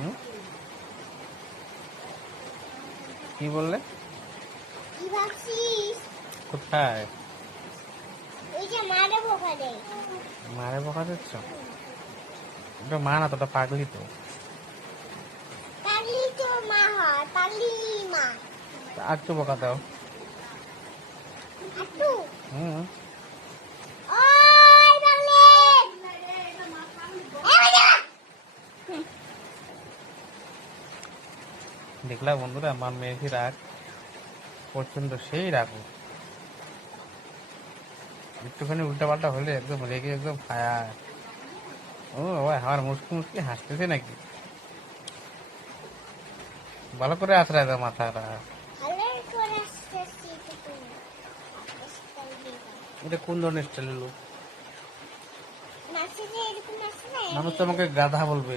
হুম? কি বললে? কি ভাবছিস? কোথায়? ওই যে মারে বোকা দেয়। মারে বকা দিচ্ছ? ওটা মা না, তোটা পাগলি তো। পাগলি তো মা হয়, পাগলি মা। আর একটু বকা দাও। একটু হুম। ওই পাগলি দেখলা বন্ধুরা, আমার মেয়েকে রাগ প্রচন্ড, সেই রাগ ওর। একটুখানি উল্টা পাল্টা হলে একদম রেগে একদম ফায়ার। ও বাবা, আমার মুসকি মুসকি হাসতেছে নাকি? ভালো করে আছড়ায় দাও মাথাটা। ভালো করে আসতেছি একটু। এটা কোন ধরনের স্টাইলের লোক? নাচে যে এরকম নাচে না, মানুষ তো আমাকে গাধা বলবে।